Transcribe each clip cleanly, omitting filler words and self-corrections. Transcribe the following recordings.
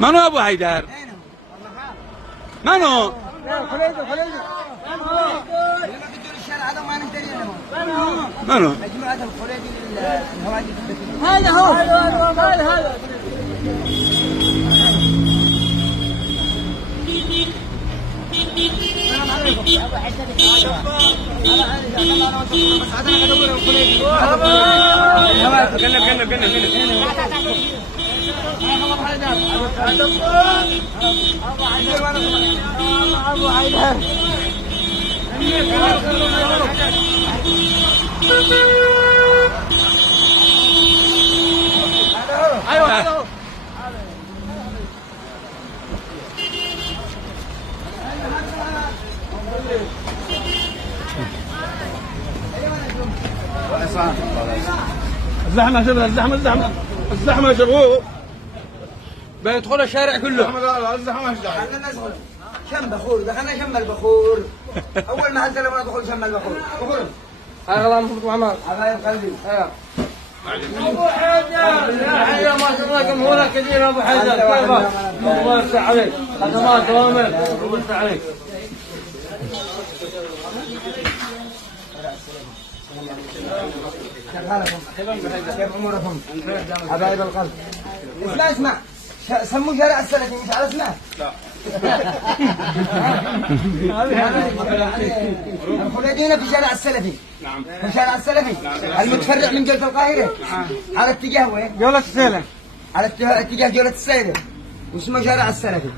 منو ابو حيدر؟ منو؟ خليجي الشارع هذا ما ندري منو؟ مجموعة الخليجي للهواجس هذا هو هذا ايوه الزحمة شباب الزحمة شباب بيدخل الشارع كله. لا الزحمة ايش داعي؟ خلينا ندخل شم بخور، دخلنا شم البخور. أول ما هنزل ما ندخل شم البخور. بخور. هاي غلام مبروك محمد. حبايب قلبي. ايوه. ابو حيدر ما شاء الله جمهورك كثير ابو حيدر كيفك؟ الله يفتح عليك خدمات دوامك الله يفتح عليك. كيف اموركم؟ حبايب القلب. اسمع سموه شارع السلفي مش على اسمه؟ لا. الخليجيين في شارع السلفي. نعم. في شارع السلفي. المتفرع من جولة القاهرة. على اتجاه وين؟ جولة السيلة. على اتجاه جولة السيدة. واسمه شارع السلفي.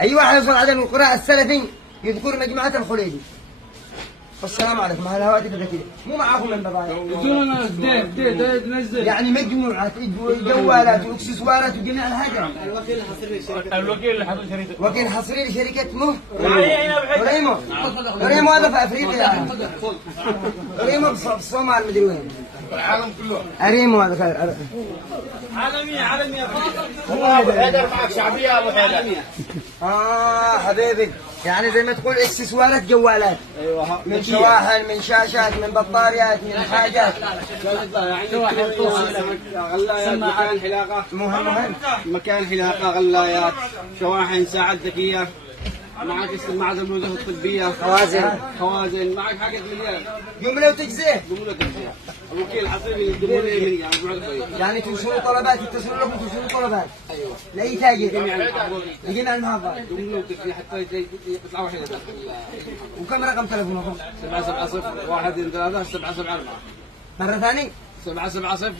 أي واحد يوصل عدد القراء السلفي يذكر مجموعة الخليجي. والسلام عليكم على الهواتف الذكية مو معاكم من بضايع يعني مجموعة جوالات واكسسوارات وجميع الحاجات. الوكيل الحصري وكيل حصري لشركة ريمو هذا في افريقيا يعني. ريمو في الصومال مدري وين العالم كله. ريمو هذا عالمية ابو حيدر معك شعبية ابو حيدر. حبيبي يعني زي ما تقول اكسسوارات جوالات. ايوه من شواحن من شاشات من بطاريات من حاجات. مكان حلاقة مهم مكان حلاقة غلايات شواحن ساعات ذكية معك معك الموزة الطبية خوازن معك حاجة مليان جملة وتجزئة الوكيل الحصري الجمهورية يعني ترسلوا طلبات يتصلوا لكم ترسلوا طلبات. ايوه لأي تاجر لجميع المحافظات. جملة وتجزئة حتى يطلع واحد. وكم رقم تلفونكم؟ 770 1 3 774 مرة ثانية 770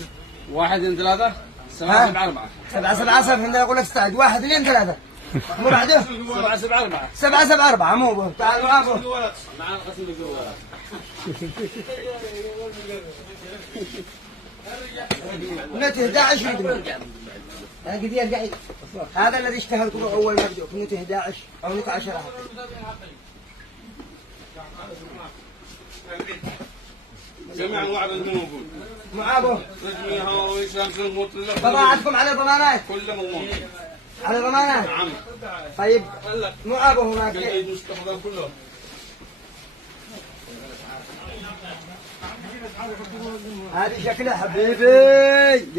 1 3 774 770 عندنا يقول لك استعد 1 2 3 مو بعده 774 774 مو به تعال معاه مع القسم بالجوالات. نته 11 يدري قدير قاعد هذا الذي اشتهر طرق اول ما بدأ في نته 11 او نته 10 جميع انواع الموجود معاه رجمي هواوي سامسونج موتوريلا طباعتكم على ضمانات كله مضمون على ضمانات. نعم. طيب معاه هناك مستخدم كله. هذه شكلها حبيبي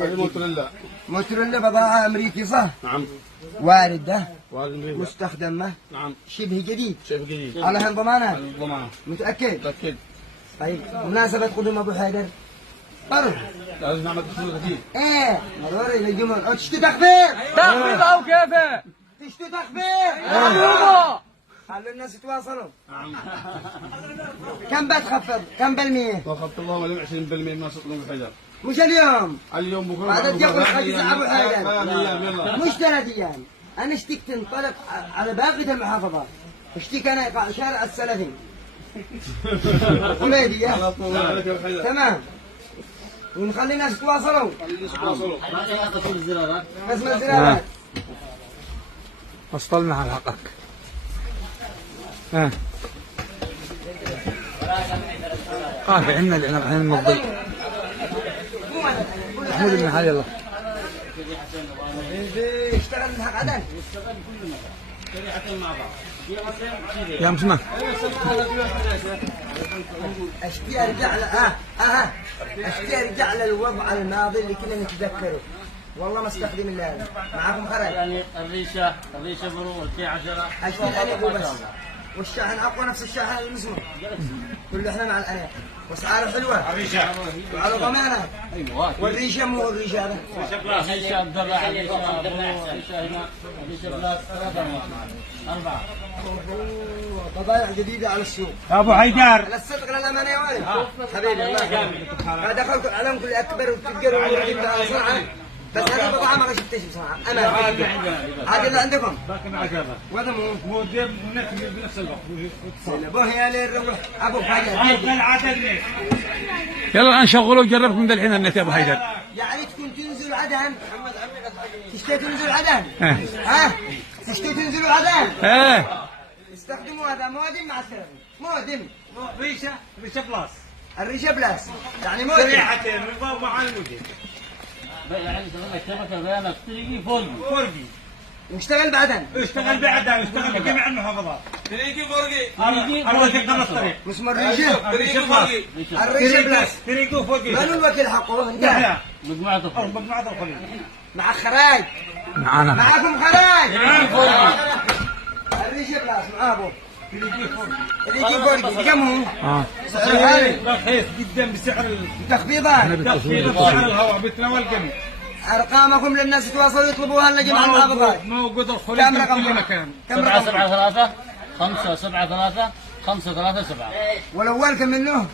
هذه موتوريلا. موتوريلا بضاعة أمريكي صح؟ نعم. واردة وارد مستخدمة نعم. شبه جديد شيء جديد. على ضمانات ضمان. متأكد؟ متأكد. طيب مناسبة قدوم أبو حيدر طرح لازم نعمل تخفيض كثير. ايه ضروري للجمهور تشتي تخفيض تخفيض او كيفه؟ تشتي تخفيض مطلوبه. خلوا الناس يتواصلوا. نعم. كم بتخفض؟ كم بالمية؟ خفضت الله ولو 20% من ناس يطلبون بحجر. مش اليوم اليوم بكره بعد الجو الحجز أبو حيدر. يلا. مش 3 أيام أنا اشتيك تنطلق على باقي المحافظات اشتيك أنا شارع السلفي خليجية تمام ونخلي الناس يتواصلوا. قسم الزرارات. قسم الزرارات وصلنا على حقك. ها في عندنا الحين المضي محمود بن حالي الله اشتغل من حق عدن يا مسمى اشتي ارجع اشتي ارجع للوضع الماضي اللي كنا نتذكره والله ما استخدم الا هذا. معاكم خرج. يعني الريشه برو والكي 10 اشتري الانابيب بس. والشاحن اقوى نفس الشاحن المسمار. كله احنا مع الانابيب. واسعاره حلوه. الريشه وعلى ضمانه. ايوه. والريشه مو الريشه هذا. ريشه الضبع ريشه برو ريشه هنا ريشه بلاس 4 بضائع جديده على السوق. ابو حيدر الصدق للامانه يا ولد. حبيبي الله يخليك. ما دخلت الاعلام كل اكبر وتقدر بسرعه. بس هذه البضاعه ما شفتش بصراحه. انا هذا اللي عندكم. باقي مع جابه وهذا مو ديب بنفس الوقت ابوه يا ليل ابو حاجه. العدد يلا نشغله وجربكم الحين النت يا ابو حيدر. يعني تكون تنزل عدن. تشتري تنزل عدن. ها تشتري تنزل عدن. ايه استخدموا هذا مودم مع السلامه. مودم. ريشه بلاس الريشه بلاس يعني مودم. ريحتين مع المدير يعني الشبكه بيانات تيجي فوقي واشتغل بعدن. اشتغل بعدها اشتغل بجميع المحافظات تريقي فوقي الطريق مسمى الريشه. الريشه بلاس. تريقي فوقي من الوكيل حقه؟ انت. مجموعه الخليج مجموعة الخليج مع خراج. معانا معاكم خراج. الريشه بلاس معاه ابوه. تريقي فوقي كم هو؟ سعره غالي. رخيص جدا بسعر تخفيضات. تخفيض سعر الهواء بتناول الجميع ارقامكم للناس يتواصلوا يطلبوها لنا جميع المحافظات. موجود الخليج كم في رقم؟ كل مكان. كم 7 رقم؟ 7 3 5 7 3 5 3 7 والاول كم منه؟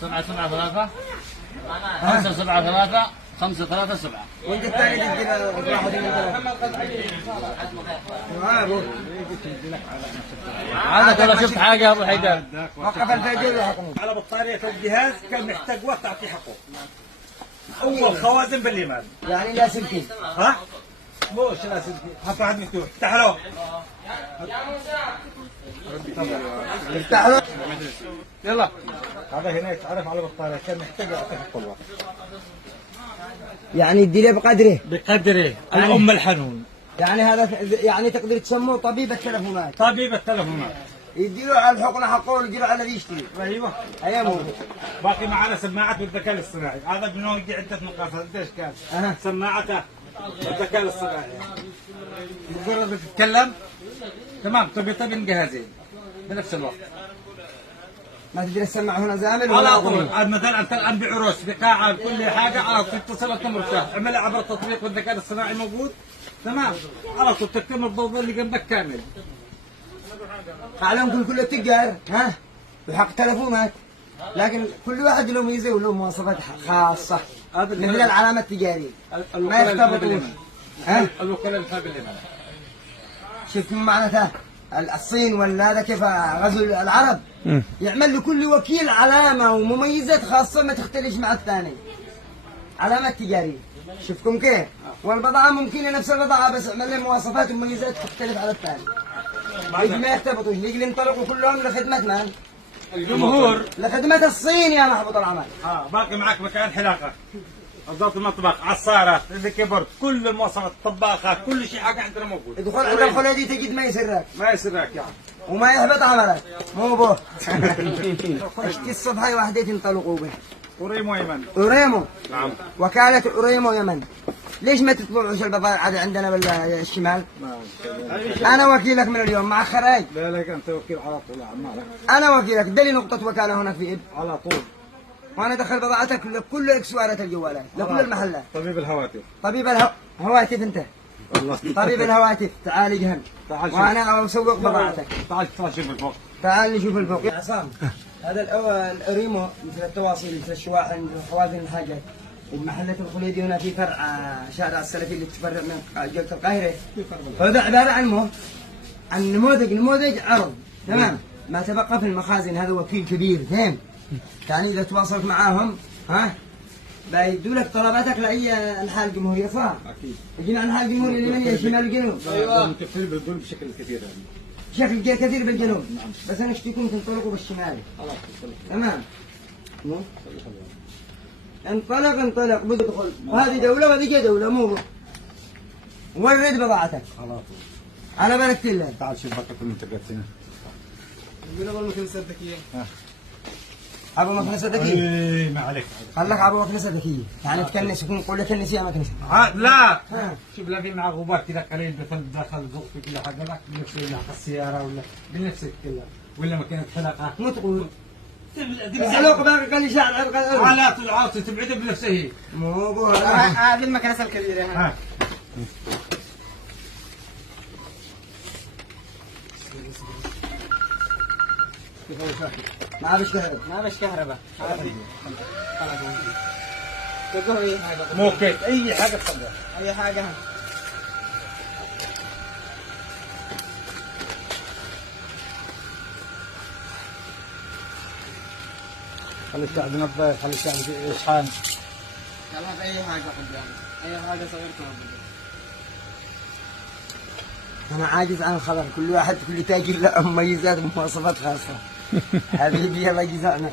7 7 3 5 7 3 5 3 7 وانت الثاني تدي واحد من هذا كله شفت حاجه يا ابو حيدر وقف الفيديو وحكمه. على بطارية الجهاز كان محتاج وقت تعطيه حقه. أول خوازن باليمن. يعني لا سلكي. ها؟ مو لا سلكي. حط واحد مفتوح. افتح له. افتح له. يلا. هذا هنا يتعرف على بطارية كان محتاج يعطيه حقه الوقت. يعني يدي له بقدره. بقدره. الأم الحنون. يعني هذا يعني تقدر تسموه طبيب التلفونات. طبيب التلفونات. يديله على الحقنه حقه ويديله على الذي يشتري. ايوه. ايامه. باقي معنا سماعات بالذكاء الاصطناعي، هذا بنوجي عدة مقاسات، قديش كان؟ سماعته بالذكاء الاصطناعي. مجرد بتتكلم تمام تربطها جهازين بنفس الوقت. ما تقدر تسمع هنا زامل على طول مثلا انت الان بعروس بقاعه كل حاجه على طول تتصل انت مرتاح، اعملها عبر التطبيق والذكاء الاصطناعي موجود تمام على طول تكتم الضوضاء اللي جنبك كامل. اعلامكم كله تجار ها وحق تلفونات، لكن كل واحد له ميزه وله مواصفات خاصه مثل العلامه التجاريه ما يختلطوش. الوكلاء الفابلين شفت معناتها الصين ولا هذا كيف غزو العرب يعمل لكل وكيل علامه ومميزات خاصه ما تختلفش مع الثاني. علامات تجاريه شوفكم كيف، والبضاعه ممكن نفس البضاعه بس يعمل لها مواصفات ومميزات تختلف على الثاني. يجي ما يختلطوش، يجي ينطلقوا كلهم لخدمه من؟ الجمهور لخدمه الصين يا محبوط العمل. باقي معك مكان حلاقه، ضبط المطبخ، عصاره، الكيبورد، كل المواصفات، طباخه، كل شيء حاجه عندنا موجود. ادخل عند الخليجي تجد ما يسرك ما يسرك يعني وما يهبط عملك مو بوه. اشتي الصبح هاي وحدة تنطلقوا به. وريمو يمن. أوريمو. نعم. وكالة أوريمو يمن. ليش ما تطلعوش البضائع عاد عندنا بالشمال؟ أنا وكيلك من اليوم مع خراج. لا لا أنت وكيل على طول عمالك. أنا وكيلك، دلي نقطة وكالة هنا في إب. على طول. وأنا أدخل بضاعتك لكل إكسوارات الجوالات، لكل المحلات. طبيب الهواتف. طبيب الهواتف أنت. طبيب الهواتف تعال اجهل. وأنا أسوق بضاعتك. تعال شوف الفوق. تعال نشوف الفوق. يا عصام هذا الأوريمو مثل التواصل مثل الشواحن خوازن الحاجات. المحلات الخليجي هنا في فرع شارع السلفي اللي تفرع من جولة القاهرة. هذا عبارة عن نموذج عرض تمام. ما تبقى في المخازن هذا وكيل كبير فهم. يعني إذا تواصلت معاهم ها بيدوا لك طلباتك لأي أنحاء الجمهورية صح؟ أكيد. جميع أنحاء الجمهورية اللي من هي شمال الجنوب. أيوه. متفقين بالدول بشكل كثير يعني. بشكل كثير بالجنوب. نعم. بس أنا اشتكيكم تنطلقوا بالشمال. تمام. انطلق بدخل وهذه دولة وهذه دولة مو ورد بضاعتك خلاص على بركة الله. تعال شوف بقى المنتجات هنا. من أول مثل الذكية ابو مكنسه ذكيه. ايه ما عليك. خليك ابو مكنسه ذكيه، يعني تكنس يكون قول لك كنسي يا مكنسه. لا شوف لا في مع غبار كذا قليل مثلا داخل ذوق كذا حاجه لك بنفس السياره ولا بنفسك كذا ولا مكانه حلقه. مو تقول الحلوق باقي قال لي شعر حالات العاصي تبعده بنفسه. مو بو هذه المكنسه الكبيره. ها ما بش كهرباء. ما بش كهرباء. تقوي موكيت اي حاجه تصدق. اي حاجه. خلي الشعب ينظف، خلي الشعب يشحن. خلاص اي حاجه قدام، اي حاجه صغيرتها. انا عاجز عن الخبر، كل واحد كل تاجر له مميزات ومواصفات خاصه. هذه بيها ما جزعنا.